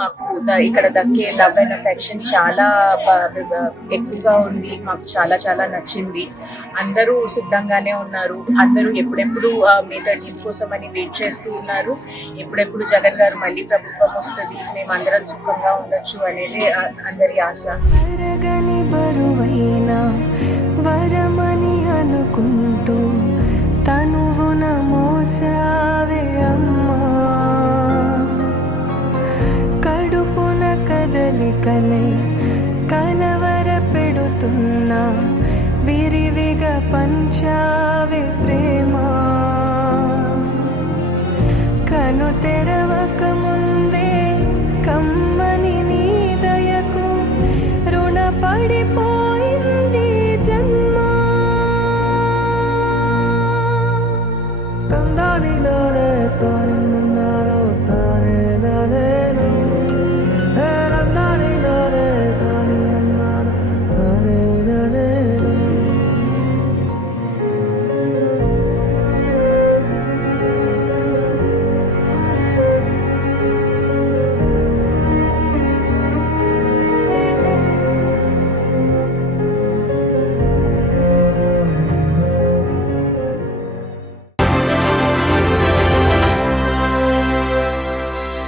మాకు ఇక్కడ దక్కే లవ్ అండ్ అఫెక్షన్ చాలా ఎక్కువగా ఉంది. మాకు చాలా చాలా నచ్చింది. అందరూ సిద్ధంగానే ఉన్నారు. అందరూ ఎప్పుడెప్పుడు మే 13 కోసం అని వెయిట్ చేస్తూ ఉన్నారు. ఎప్పుడెప్పుడు జగన్ గారు మళ్ళీ ప్రభుత్వం వస్తుంది, మేము అందరం సుఖంగా ఉండొచ్చు అనేది అందరి ఆశ. వరమని అనుకుంటూ తనువున మోసావే అమ్మా, కడుపున కదలికలై కలవర పెడుతున్నా విరివిగా పంచావే ప్రేమ, కను తెరవక